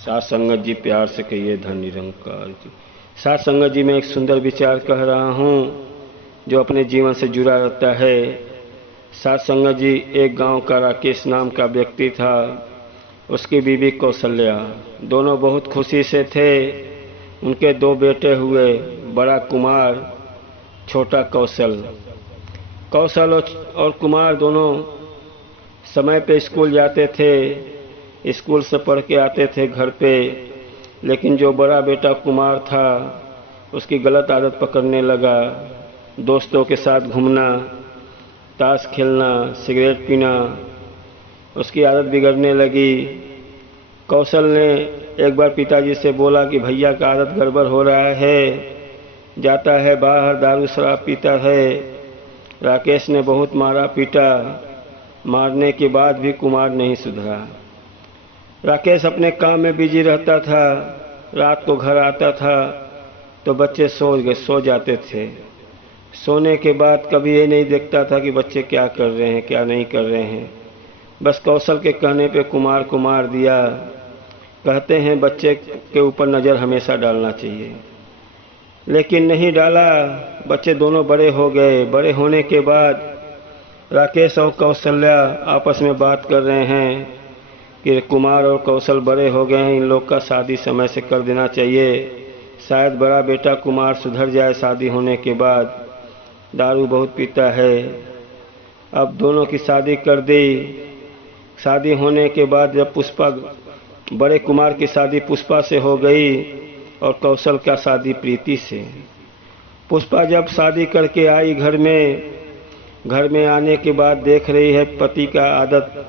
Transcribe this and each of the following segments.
साथ संगत जी प्यार से कहिए धन निरंकार जी। साथ संगत जी मैं एक सुंदर विचार कह रहा हूँ जो अपने जीवन से जुड़ा रहता है। साथ संगत जी, एक गांव का राकेश नाम का व्यक्ति था। उसकी बीवी कौशल्या, दोनों बहुत खुशी से थे। उनके दो बेटे हुए, बड़ा कुमार, छोटा कौशल। कौशल और कुमार दोनों समय पे स्कूल जाते थे, स्कूल से पढ़ के आते थे घर पे। लेकिन जो बड़ा बेटा कुमार था उसकी गलत आदत पकड़ने लगा। दोस्तों के साथ घूमना, ताश खेलना, सिगरेट पीना, उसकी आदत बिगड़ने लगी। कौशल ने एक बार पिताजी से बोला कि भैया का आदत गड़बड़ हो रहा है, जाता है बाहर दारू शराब पीता है। राकेश ने बहुत मारा पीटा, मारने के बाद भी कुमार नहीं सुधरा। राकेश अपने काम में बिजी रहता था। रात को घर आता था तो बच्चे सो जाते थे। सोने के बाद कभी ये नहीं देखता था कि बच्चे क्या कर रहे हैं क्या नहीं कर रहे हैं। बस कौशल के कहने पे कुमार को मार दिया। कहते हैं बच्चे के ऊपर नज़र हमेशा डालना चाहिए, लेकिन नहीं डाला। बच्चे दोनों बड़े हो गए। बड़े होने के बाद राकेश और कौशल्या आपस में बात कर रहे हैं कि कुमार और कौशल बड़े हो गए हैं, इन लोग का शादी समय से कर देना चाहिए। शायद बड़ा बेटा कुमार सुधर जाए शादी होने के बाद। दारू बहुत पीता है। अब दोनों की शादी कर दी। शादी होने के बाद जब बड़े कुमार की शादी पुष्पा से हो गई और कौशल का शादी प्रीति से। पुष्पा जब शादी करके आई घर में आने के बाद देख रही है पति का आदत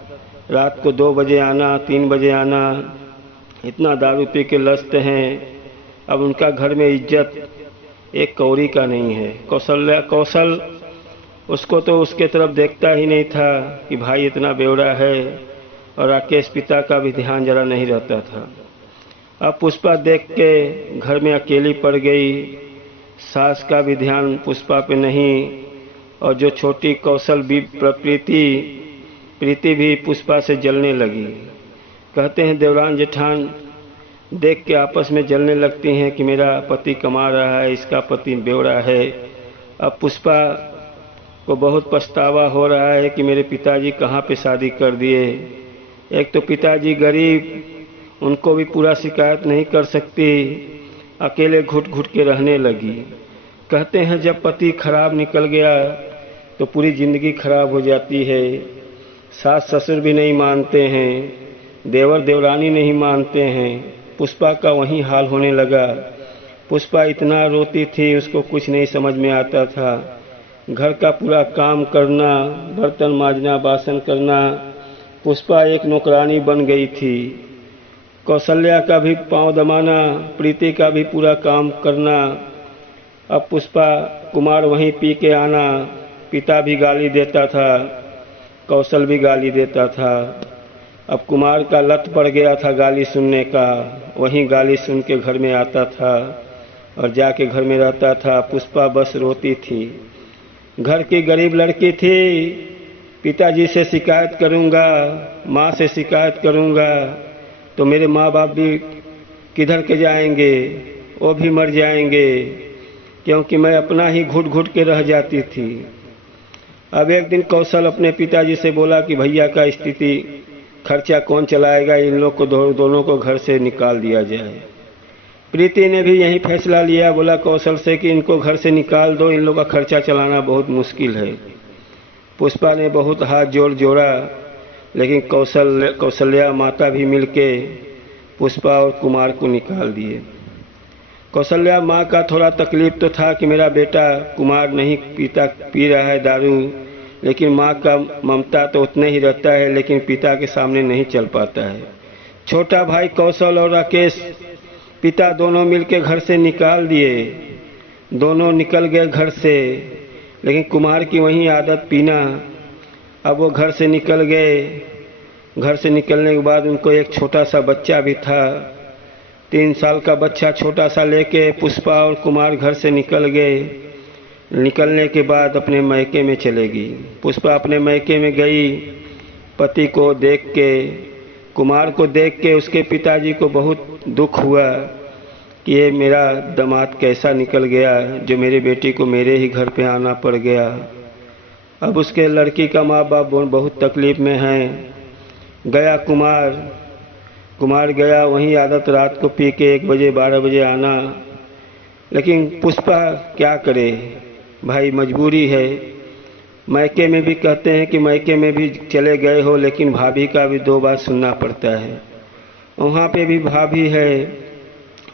रात को 2 बजे आना, 3 बजे आना, इतना दारू पी के लस्त हैं। अब उनका घर में इज्जत एक कौड़ी का नहीं है। कौशल उसको तो उसके तरफ देखता ही नहीं था कि भाई इतना बेवड़ा है, और राकेश पिता का भी ध्यान जरा नहीं रहता था। अब पुष्पा देख के घर में अकेली पड़ गई। सास का भी ध्यान पुष्पा पे नहीं, और जो छोटी कौशल भी प्रीति भी पुष्पा से जलने लगी। कहते हैं देवरान जेठान देख के आपस में जलने लगती हैं कि मेरा पति कमा रहा है, इसका पति बेवड़ा है। अब पुष्पा को बहुत पछतावा हो रहा है कि मेरे पिताजी कहाँ पे शादी कर दिए। एक तो पिताजी गरीब, उनको भी पूरा शिकायत नहीं कर सकती, अकेले घुट घुट के रहने लगी। कहते हैं जब पति खराब निकल गया तो पूरी ज़िंदगी खराब हो जाती है। सास ससुर भी नहीं मानते हैं, देवर देवरानी नहीं मानते हैं। पुष्पा का वही हाल होने लगा। पुष्पा इतना रोती थी, उसको कुछ नहीं समझ में आता था। घर का पूरा काम करना, बर्तन मांजना, बासन करना, पुष्पा एक नौकरानी बन गई थी। कौशल्या का भी पांव दबाना, प्रीति का भी पूरा काम करना। अब पुष्पा कुमार वहीं पी के आना, पिता भी गाली देता था, कौशल भी गाली देता था। अब कुमार का लत पड़ गया था गाली सुनने का, वहीं गाली सुन के घर में आता था और जाके घर में रहता था। पुष्पा बस रोती थी। घर की गरीब लड़की थी, पिताजी से शिकायत करूंगा, माँ से शिकायत करूंगा तो मेरे माँ बाप भी किधर के जाएंगे, वो भी मर जाएंगे, क्योंकि मैं अपना ही घुट घुट के रह जाती थी। अब एक दिन कौशल अपने पिताजी से बोला कि भैया का स्थिति, खर्चा कौन चलाएगा, इन लोग को दोनों को घर से निकाल दिया जाए। प्रीति ने भी यही फैसला लिया, बोला कौशल से कि इनको घर से निकाल दो, इन लोग का खर्चा चलाना बहुत मुश्किल है। पुष्पा ने बहुत हाथ जोड़ा, लेकिन कौशल्या माता भी मिलके पुष्पा और कुमार को निकाल दिए। कौशल्या माँ का थोड़ा तकलीफ तो था कि मेरा बेटा कुमार नहीं पी रहा है दारू, लेकिन माँ का ममता तो उतना ही रहता है, लेकिन पिता के सामने नहीं चल पाता है। छोटा भाई कौशल और राकेश पिता दोनों मिलके घर से निकाल दिए। दोनों निकल गए घर से, लेकिन कुमार की वही आदत पीना। अब वो घर से निकल गए। घर से निकलने के बाद उनको एक छोटा सा बच्चा भी था। 3 साल का बच्चा छोटा सा लेके पुष्पा और कुमार घर से निकल गए। निकलने के बाद अपने मैके में चले गई। पुष्पा अपने मैके में गई, पति को देख के कुमार को देख के उसके पिताजी को बहुत दुख हुआ कि ये मेरा दामाद कैसा निकल गया जो मेरी बेटी को मेरे ही घर पे आना पड़ गया। अब उसके लड़की का माँ बाप बहुत तकलीफ में हैं। गया कुमार गया, वहीं आदत रात को पी के 1 बजे 12 बजे आना। लेकिन पुष्पा क्या करे भाई, मजबूरी है। मायके में भी कहते हैं कि मायके में भी चले गए हो, लेकिन भाभी का भी 2 बात सुनना पड़ता है। वहाँ पे भी भाभी है,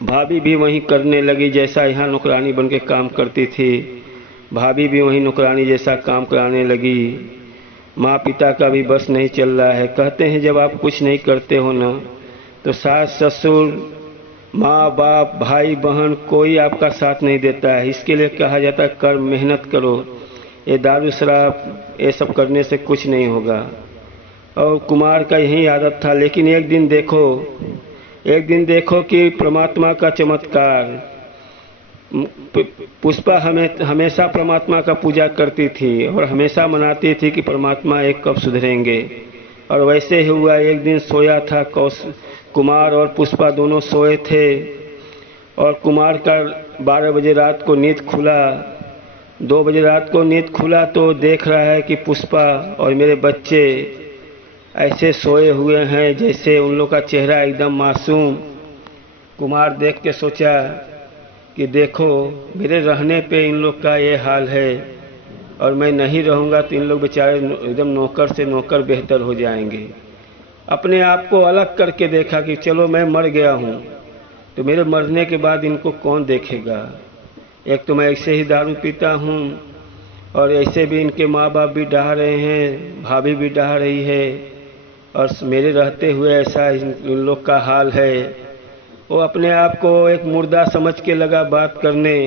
भाभी भी वहीं करने लगी जैसा यहाँ नौकरानी बन के काम करती थी, भाभी भी वहीं नौकरानी जैसा काम कराने लगी। माँ पिता का भी बस नहीं चल रहा है। कहते हैं जब आप कुछ नहीं करते हो ना, तो सास ससुर माँ बाप भाई बहन कोई आपका साथ नहीं देता है। इसके लिए कहा जाता है कर मेहनत करो, ये दारू शराब ये सब करने से कुछ नहीं होगा। और कुमार का यही आदत था। लेकिन एक दिन देखो कि परमात्मा का चमत्कार। पुष्पा हमेशा परमात्मा का पूजा करती थी और हमेशा मनाती थी कि परमात्मा एक कब सुधरेंगे। और वैसे ही हुआ। एक दिन सोया था कुमार और पुष्पा दोनों सोए थे और कुमार का 12 बजे रात को नींद खुला। 2 बजे रात को नींद खुला तो देख रहा है कि पुष्पा और मेरे बच्चे ऐसे सोए हुए हैं जैसे उन लोग का चेहरा एकदम मासूम। कुमार देख के सोचा कि देखो मेरे रहने पे इन लोग का ये हाल है और मैं नहीं रहूँगा तो इन लोग बेचारे एकदम नौकर से नौकर बेहतर हो जाएंगे। अपने आप को अलग करके देखा कि चलो मैं मर गया हूँ तो मेरे मरने के बाद इनको कौन देखेगा। एक तो मैं ऐसे ही दारू पीता हूँ और ऐसे भी इनके माँ बाप भी डाह रहे हैं, भाभी भी डाह रही है और मेरे रहते हुए ऐसा इन लोग का हाल है। वो अपने आप को एक मुर्दा समझ के लगा बात करने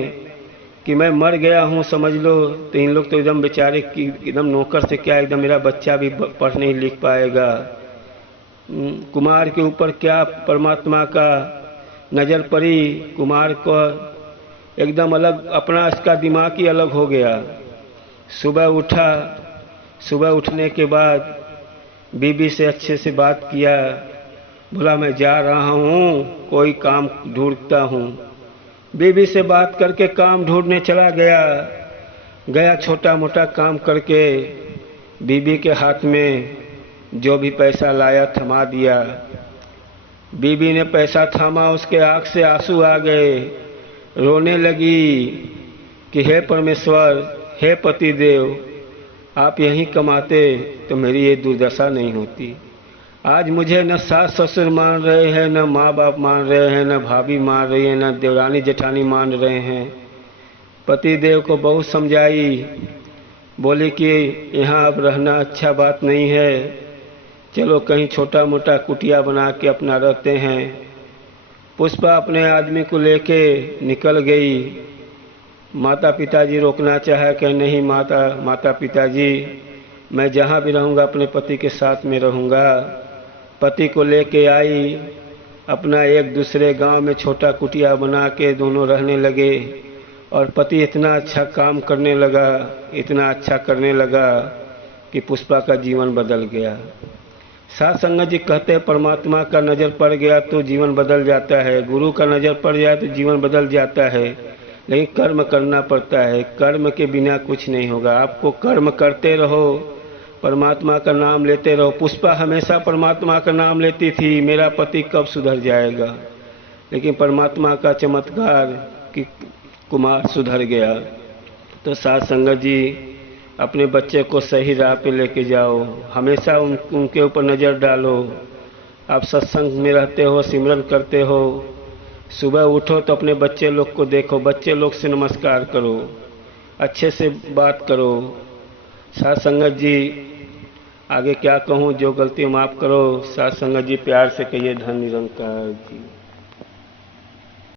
कि मैं मर गया हूँ समझ लो। तो इन लोग तो एकदम बेचारे की एकदम नौकर से क्या, एकदम मेरा बच्चा भी पढ़ नहीं लिख पाएगा। कुमार के ऊपर क्या परमात्मा का नज़र पड़ी। कुमार को एकदम अलग, अपना इसका दिमाग ही अलग हो गया। सुबह उठने के बाद बीबी से अच्छे से बात किया, बोला मैं जा रहा हूँ कोई काम ढूंढता हूँ। बीबी से बात करके काम ढूंढने चला गया छोटा मोटा काम करके बीबी के हाथ में जो भी पैसा लाया थमा दिया। बीबी ने पैसा थामा, उसके आँख से आंसू आ गए, रोने लगी कि हे परमेश्वर, हे पतिदेव, आप यहीं कमाते तो मेरी ये दुर्दशा नहीं होती। आज मुझे न सास ससुर मान रहे हैं, न माँ बाप मान रहे हैं, न भाभी मान रही है, न देवरानी जेठानी मान रहे हैं। पतिदेव को बहुत समझाई, बोले कि यहाँ अब रहना अच्छा बात नहीं है, चलो कहीं छोटा मोटा कुटिया बना के अपना रहते हैं। पुष्पा अपने आदमी को लेके निकल गई। माता पिताजी रोकना चाहे कि नहीं माता पिताजी, मैं जहाँ भी रहूँगा अपने पति के साथ में रहूँगा। पति को लेके आई, अपना एक दूसरे गांव में छोटा कुटिया बना के दोनों रहने लगे। और पति इतना अच्छा काम करने लगा, इतना अच्छा करने लगा कि पुष्पा का जीवन बदल गया। साथ संगत जी कहते हैं परमात्मा का नज़र पड़ गया तो जीवन बदल जाता है, गुरु का नज़र पड़ जाए तो जीवन बदल जाता है। लेकिन कर्म करना पड़ता है, कर्म के बिना कुछ नहीं होगा। आपको कर्म करते रहो, परमात्मा का नाम लेते रहो। पुष्पा हमेशा परमात्मा का नाम लेती थी, मेरा पति कब सुधर जाएगा। लेकिन परमात्मा का चमत्कार कि कुमार सुधर गया। तो साथ संगत जी अपने बच्चे को सही राह पे लेके जाओ, हमेशा उनके ऊपर नज़र डालो। आप सत्संग में रहते हो, सिमरन करते हो, सुबह उठो तो अपने बच्चे लोग को देखो, बच्चे लोग से नमस्कार करो, अच्छे से बात करो। साथ संगत जी आगे क्या कहूँ, जो गलती माफ़ करो। साथ संगत जी प्यार से कहिए धन निरंकार जी।